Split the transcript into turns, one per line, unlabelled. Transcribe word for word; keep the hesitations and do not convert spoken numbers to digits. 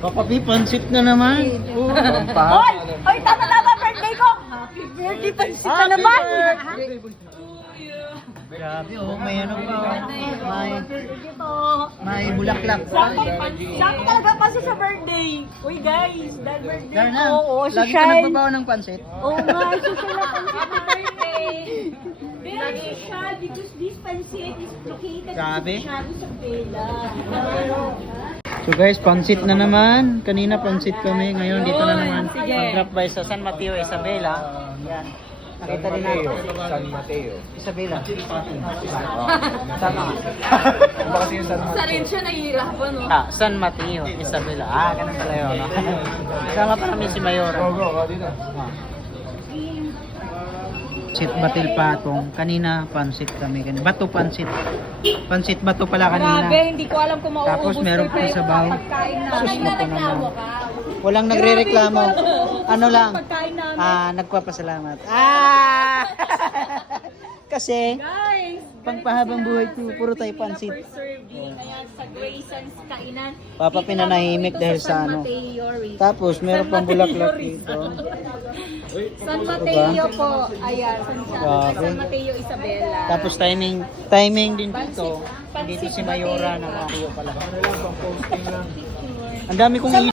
Papapi, pansit na naman. Oh.
Hoy! Hoy, tama-tama birthday ko! Happy birthday, pansit na naman!
Grabe, oh, may ano pa, oh. May,
Ito.
may bulaklak.
Sakto, sakto talaga kasi sa birthday. Uy guys, dahil birthday
Darna,
ko. Oo, si
lagi ka
Shine.
nagbabaw ng pansit.
Oo nga, susunod ang happy birthday. Very special because this pancit is located
Grabe.
in Shabu sa Bella.
So guys, pansit na naman. Kanina pansit kami, ngayon dito na naman.
Sige.
Mag-drop by sa San Mateo, Isabela. Yan. Nakita rin natin.
San Mateo.
Isabela. Tama.
Iba kasi yung San Mateo.
Sa rin siya nahihirapan, no?
Ah, San Mateo, Isabela. Ah, ganun pala yun. No? Kasama pa namin si Mayor.
Go, go, go, dito.
Ah. Pansit batil patong. Kanina pansit kami. Kanina. Bato pansit. Pansit bato pala kanina.
Grabe, hindi ko alam kung mauubos
Tapos meron
ko
pa sa bahay.
pagkain na.
Sus, naku naman.
ka.
Walang nagre-reklamo. Ano lang?
Pagkain namin.
Ah, nagpapasalamat. Ah! Kasi
Guys,
pangpahabang buhay ko, puro tayo pansit.
Per serving, ayan, sa Grayson's Kainan.
Papa,
Dito
pinanahimik
lang po ito
dahil sa
San
ano.
Mateo Rizal.
Tapos meron
San
pang
Mateo
bulaklak
Rizal.
dito.
San
Diba?
Mateo po. Ayan, San,
Grabe.
San Mateo Isabela.
Tapos timing, timing din dito.
Pansit-
Dito si
pansit
Mayora
batil.
nakakayo pala.
Ano lang, pang posting lang.
Ang dami kong